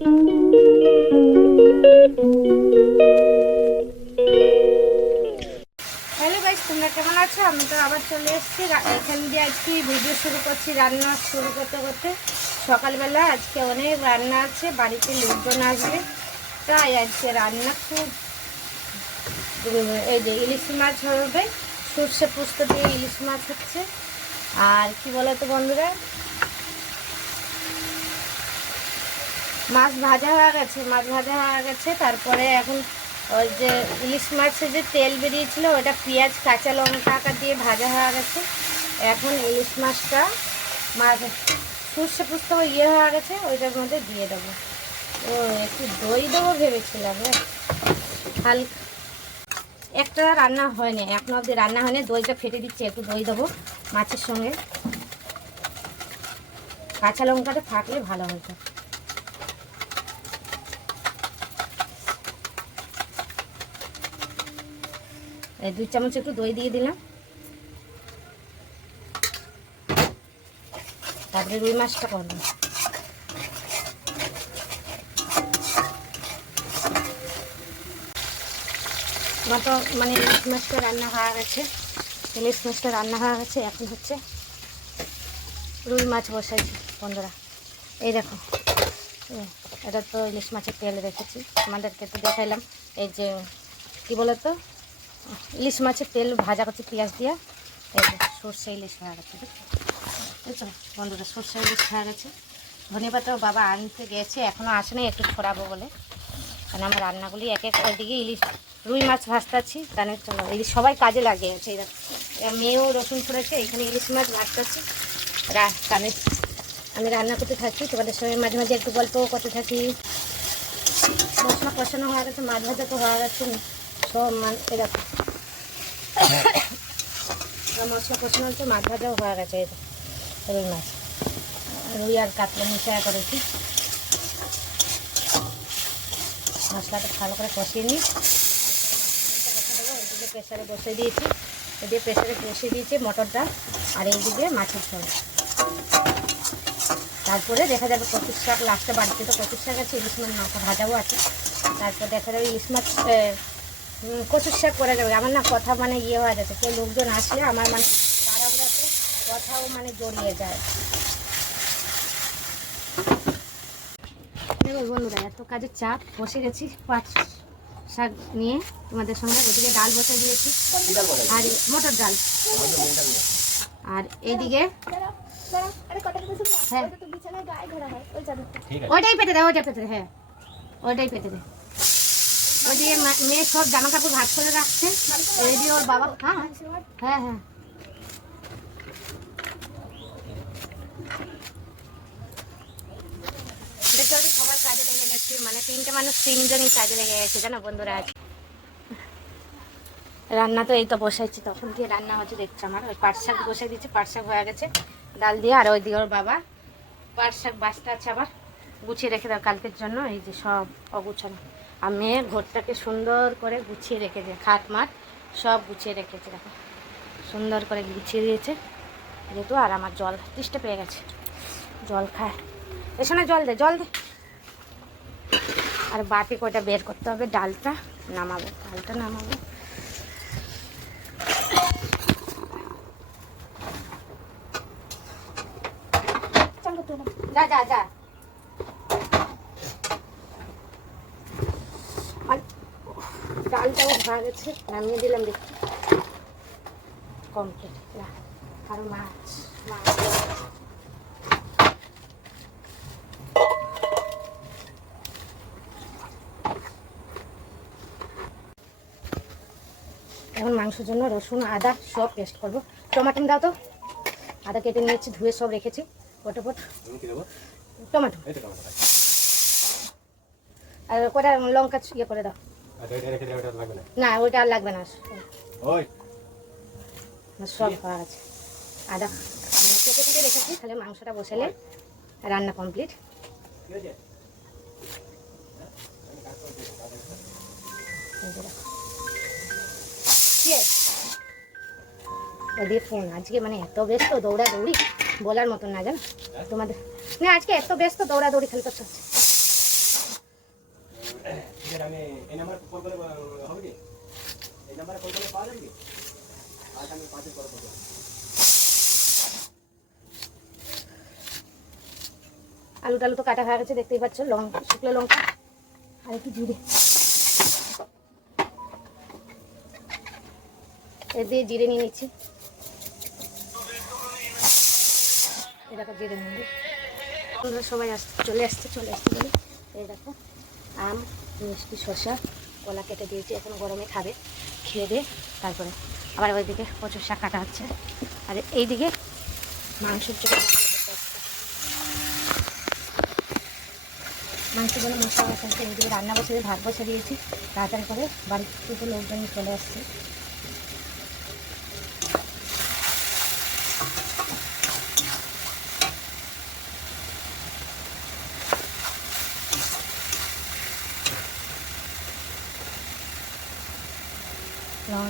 Hello guys, তোমরা কেমন আছো? আমি তো আবার চলে এসেছি এখান দিয়ে আজকে ভিডিও শুরু করছি। রান্না শুরু করতে করতে সকালবেলা আজকে অনেক রান্না আছে, বাড়িতে লোকজন আসবে, তাই আজকে রান্না খুব। এই যে ইলিশ মাছ হবে, সর্ষে পোস্ত দিয়ে ইলিশ মাছ হচ্ছে। আর কি বলো তো বন্ধুরা, মাছ ভাজা হয়ে গেছে। তারপরে এখন ওই যে ইলিশ মাছের যে তেল বেরিয়েছিল ওটা পেঁয়াজ কাঁচা লঙ্কা দিয়ে ভাজা হয়ে গেছে। এখন ইলিশ মাছটা সর্ষে পোস্ত হয়ে গেছে, ওইটার মধ্যে দিয়ে দেবো। ও একটু দই দেবো ভেবেছিলাম, হালকা। একটা রান্না হয়নি, এখনো অবধি রান্না হয়নি। দইটা ফেটে দিচ্ছি, একটু দই দেবো মাছের সঙ্গে। কাঁচা লঙ্কাটা থাকলে ভালো হতো। এই 2 চামচ একটু দই দিয়ে দিলাম। তারপরে রুই মাছটা করবো। আমার তো মানে ইলিশ মাছটা রান্না হয়ে গেছে। এখন হচ্ছে রুই মাছ বসাইছি বন্ধুরা। এই দেখো, এটা তো ইলিশ মাছের তেল রেখেছি, আমাদেরকে তো দেখাইলাম। এই যে কী বলো তো, ইলিশ মাছের তেল ভাজা করছি পেঁয়াজ দিয়ে। এই যে সর্ষে ইলিশ হয়ে গেছে, বুঝছো বন্ধুরা, সর্ষে ইলিশ হয়ে গেছে। ধনেপাতাও বাবা আনতে গেছে, এখনও আসেনি, একটু ছড়াবো বলে। কারণ আমার রান্নাগুলি এক এক দিকে ইলিশ রুই মাছ ভাজতাছি, কারণ চলো ইলিশ সবাই কাজে লাগিয়েছে। এই দেখো, মেয়েও রসুন ছড়েছে, এখানে ইলিশ মাছ ভাজতাছি। কারণ আমি রান্না করতে থাকি, তোমাদের সঙ্গে মাঝে মাঝে একটু গল্পও করতে থাকি। মশলা কষানো হয়ে গেছে, মাছ ভাজা তো হয়ে গেছে সব। এই দেখো, মশলা কষানো হচ্ছে, মাছ ভাজাও হয়ে গেছে। এই রুই মাছ, রুই আর কাতলা মিশায়া করেছি। মশলাটা ভালো করে কষিয়ে নিই। প্রেসারে বসিয়ে দিয়েছি, এদিকে প্রেসারে বসিয়ে দিয়েছি মটরটা, আর এইদিকে মাছের ঝোল। তারপরে দেখা যাবে কচুর শাক লাস্টে, বাড়িতে তো কচুর শাক আছে, ইলিশ মাছ মাথা ভাজাও আছে। তারপর দেখা যাবে ইলিশ মাছ কচুর শাক করা যাবে। আমার না কথা মানে হয়ে যাচ্ছে, কেউ লোকজন আসলে আমার মানে তাড়াহুড়াতে কথাও মানে জড়িয়ে যায়। দেখো বন্ধুরা, এত কাজের চাপ, বসে গেছি পাট শাক নিয়ে তোমাদের সঙ্গে। ওদিকে ডাল বসে দিয়েছি, আর মটর ডাল। আর এইদিকে হ্যাঁ ওইটাই পেতে দেয়, হ্যাঁ ওইটাই পেতে দেয়। ওইদিকে মেয়ে সব জামা কাপড় ভাগ করে রাখছে, এইদিকে ওর বাবা। হ্যাঁ হ্যাঁ সবার কাজে লেগে গেছে, মানে 3টে মানুষ 3জনই কাজে লেগে গেছে, জানো বন্ধুরা। আজ রান্না তো এই তো বসাইছি, তখন দিয়ে রান্না হচ্ছে দেখছি। আমার ওই পাট শাক বসাই দিচ্ছি, পাট শাক হয়ে গেছে ডাল দিয়ে। আর ওই দিকে ওর বাবা পাট শাক বাঁচতে আছে, আবার গুছিয়ে রেখে দাও কালকের জন্য। এই যে সব অগুছানো, আর মেয়ে ঘরটাকে সুন্দর করে গুছিয়ে রেখেছে, খাট মাঠ সব গুছিয়ে রেখেছে। দেখো সুন্দর করে গুছিয়ে দিয়েছে যেহেতু। আর আমার জল তৃষ্ণা পেয়ে গেছে, জল খায়। এসনে জল দে। আর বাটি কয়টা বের করতে হবে, ডালটা নামাবো। যা ডালটাও হয়ে গেছে, নামিয়ে দিলাম। দেখি কমপ্লিট। আরো মাছ এখন মাংসের জন্য রসুন আদা সব পেস্ট করবো। টমাটো দাও তো, আদা কেটে নিয়েছি, ধুয়ে সব রেখেছি। পটাপট টমেটো আর কটা লঙ্কা ইয়ে করে দাও। না ওইটা আর লাগবে না, সব হওয়া আছে। আদা কেটে রেখেছি, তাহলে মাংসটা বসালে রান্না কমপ্লিট। ওদিকে ফোন আজকে মানে এত ব্যস্ত, দৌড়াদৌড়ি বলার মতন না, জানো তোমাদের। না আজকে এত ব্যস্ত, দৌড়াদৌড়ি খালি করতে হচ্ছে। আমি এই নাম্বার কল করে হবে কি? এই নাম্বারে কল করে পাওয়া যাবে কি? আজ আমি 5 কল করব। আলু টালু তো কাটা হয়ে গেছে, দেখতেই পাচ্ছ। লঙ্কা, শুকনো লঙ্কা আর একটু জিরে, এর দিয়ে জিরে নিয়ে নিচ্ছি। এই দেখো জিরে নিয়ে নিই। সবাই চলে আসছে বলে এই দেখো আম, মিষ্টি, শসা, কলা কেটে দিয়েছি। এখন গরমে খাবে, খেয়ে দিয়ে তারপরে আবার ওইদিকে প্রচুর শাক কাটা হচ্ছে। আর এইদিকে মাংসের জন্য মাংসের জন্য মশলা বসাচ্ছি। এইদিকে রান্না বসে ভাত বসে দিয়েছি তাড়াতাড়ি করে, বাড়ি থেকে লোকজন চলে আসছে।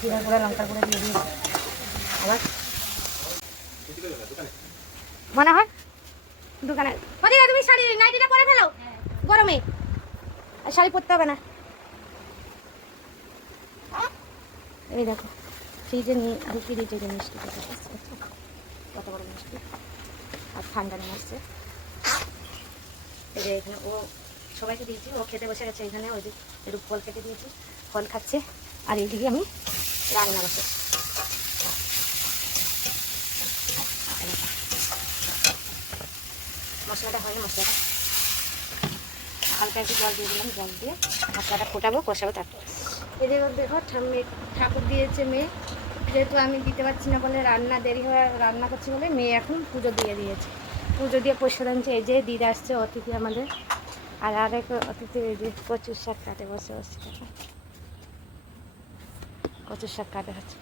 জিরা গুঁড়া, লঙ্কা গুঁড়া দিয়ে দিয়েছি। আবার মনে হয় দোকানে ওদিকে তুমি শাড়ি নাইটিটা পরে ফেলো, গরমে আর শাড়ি পরতে হবে না। এই দেখো ফ্রিজে নিয়ে ঢুকিয়ে দিয়েছে যে মিষ্টি, কত বড় মিষ্টি, আর ঠান্ডা নিয়ে আসছে। এই যে এখানে ও সবাইকে দিয়েছি, ও খেতে বসে গেছে। এখানে ওই যে একটু ফল কেটে দিয়েছি, ফল খাচ্ছে। আর এইদিকে আমি রান্না বসে মশলাটা হয়নি, মশলাটা হালকা একটু জল দিয়ে দিলাম, জল দিয়ে মশলাটা ফোটাবো, কষাবো। তারপর এদিকে দেখো ঠাকুর দিয়েছে মেয়ে, যেহেতু আমি দিতে পারছি না বলে রান্না দেরি হয়ে রান্না করছি বলে মেয়ে এখন পুজো দিয়ে দিয়েছে। পুজো দিয়ে প্রসাদ আনছে। এই যে দিদা আসছে অতিথি আমাদের, আর আরেক অতিথি এই যে কচুর শাক কাটে বসে বসে, কচুর শাক কাটা হচ্ছে।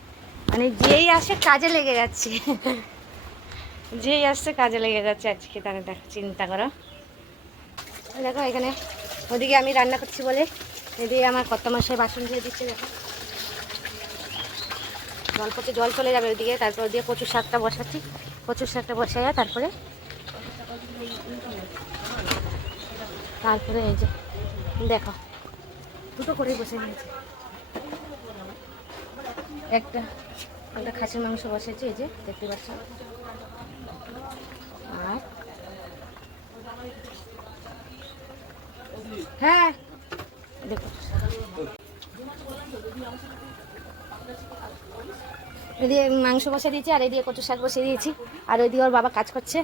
মানে যেই আসে কাজে লেগে যাচ্ছে, যেই আসছে কাজে লেগে যাচ্ছে আজকে, তাহলে দেখো চিন্তা করো। দেখো এখানে ওদিকে আমি রান্না করছি বলে এদিকে আমার কর্তামশাই বাসন দিয়ে দিচ্ছে। দেখো জল পড়ছে, জল চলে যাবে ওইদিকে। তারপর ওদিকে কচুর শাকটা বসাচ্ছি, কচুর শাকটা বসাই তারপরে এই যে দেখো দুটো করেই বসে নিয়েছি। একটা খাসির মাংস বসেছি, এই যে দেখতে পাচ্ছ। আর হ্যাঁ দেখো এদিকে মাংস বসে দিয়েছি, আর এদিকে কচু শাক বসিয়ে দিয়েছি। আর ওইদিকে ওর বাবা কাজ করছে।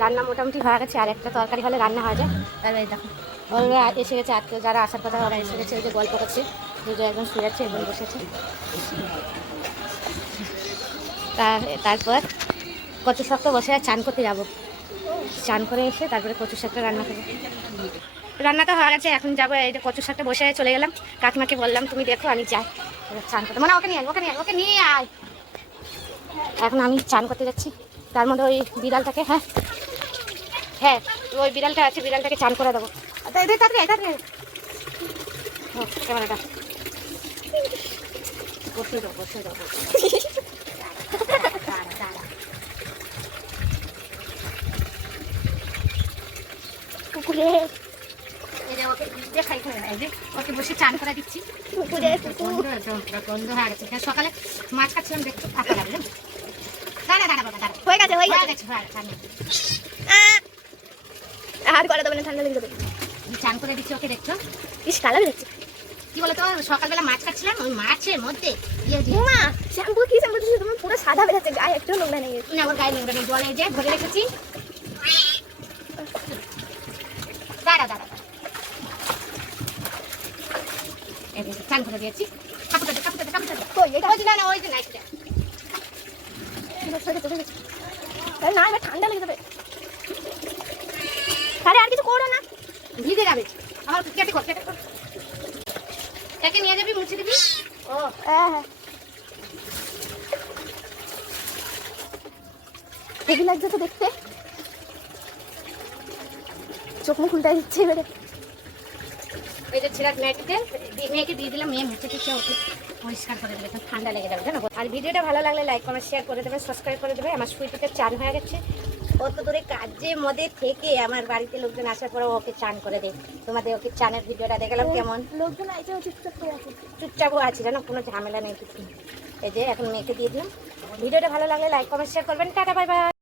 রান্না মোটামুটি হয়ে গেছে, আর একটা তরকারি হলে রান্না হয়ে যায়। তাহলে এই দেখো ওরা এসে গেছে, আত্মীয় যারা আসার কথা ওরা এসে গেছে। ওই যে গল্প করছে, দুটো একদম শুয়ে যাচ্ছে, এবং বসেছে। তারপর কচু শাক তো বসে চান করতে যাবো, চান করে এসে তারপরে কচু শাকটা রান্না করবো। রান্নাটা হয়ে গেছে, এখন যাবো। এই যে কচু শাকটা বসে চলে গেলাম, কাকিমাকে বললাম তুমি দেখো আমি যাই চান করতে। মানে ওকে নিয়ে আয়। এখন আমি চান করতে যাচ্ছি। তার মধ্যে ওই বিড়ালটাকে, হ্যাঁ ওই বিড়ালটা আছে, বিড়ালটাকে চান করে দেবো। ক্যামেরাটা বসে দাও। পুকুরে ওকে বসে চান করে দিচ্ছি। গন্ধ হয়ে গেছে, সকালে মাছ খাচ্ছিলাম, দেখছো ফাঁকা লাগবে। আর করা দেবে না, ঠান্ডা লেগে যাবে। চান করে দিচ্ছি ওকে, দেখছো ইস কালার দেখছি। কি বলতো সকালবেলা মাছ খাচ্ছিলাম, ওই মাছের মধ্যে শ্যাম্পু কি শ্যাম্পু দিচ্ছি, তোমার পুরো সাদা বেরোচ্ছে, গায়ে একটু নোংরা নেই। না ওর গায়ে নোংরা নেই, জলে যে ভরে রেখেছি। দাঁড়া চান করে দিয়েছি। এটা হয়েছিল না, ওই যে নাইটটা না, এবার ঠান্ডা লেগে যাবে। তাহলে আর কিছু করো না, ভিজে যাবে। আমার কেটে কর তাকে নিয়ে যাবি, মুছে দিবি। ও হ্যাঁ হেভি লাগছে তো দেখতে, চোখ মুখ উল্টাই দিচ্ছে এবারে। ওই যে ছেঁড়া নাইটিতে মেয়েকে দিয়ে দিলাম, মেয়ে মুছে দিচ্ছে, ওকে পরিষ্কার করে দেবে, ঠান্ডা লেগে যাবে জানো। আর ভিডিওটা ভালো লাগলে লাইক কমেন্ট শেয়ার করে দেবে, সাবস্ক্রাইব করে দেবে। আমার সুইটিতে চান হয়ে গেছে। কত দূরে কাজে মধ্যে থেকে আমার বাড়িতে লোকজন আসার পরে ওকে চান করে দেয়। তোমাদের ওকে চানের ভিডিওটা দেখালাম কেমন। লোকজন আইছে চুপচাপ করে আছে। চুপচাপও আছে জানো, কোনো ঝামেলা নেই কিছু। এই যে এখন মেয়েকে দিয়ে দিলাম। ভিডিওটা ভালো লাগলে লাইক কমেন্ট শেয়ার করবেন। Tata bye bye.